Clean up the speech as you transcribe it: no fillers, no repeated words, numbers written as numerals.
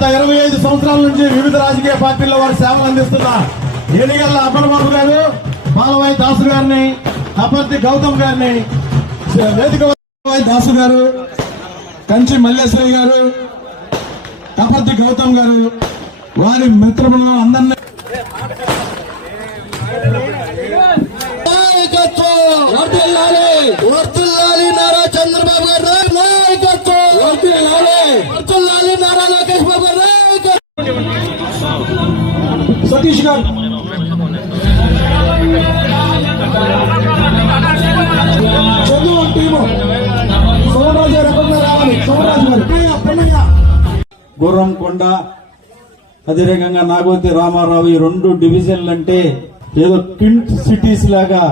గత 25 సంవత్సరాల నుంచి వివిధ రాజకీయ పార్టీల్లో వారు సేవలు అందిస్తున్న ఏడిగల్ల అప్పలబాబు గారు, బాలవాయి దాసు గారిని, అపర్తి గౌతమ్ గారిని, వేదిక దాసు గారు, కంచి మల్లేశ్వరి గారు, అపర్తి గౌతమ్ గారు, వారి మిత్రులను అందరినీ నారా చంద్రబాబు గారు నాయకత్వం, నారా లోకేష్ బాబు గారు సతీష్ గారు, చదువు టీము సోమరాజు గారు రావాలి. సోమరాజు గారు, గుర్రంకొండ, అదేవిధంగా నాగోతి రామారావు, ఈ 2 డివిజన్లు అంటే ఏదో కింట్ సిటీస్ లాగా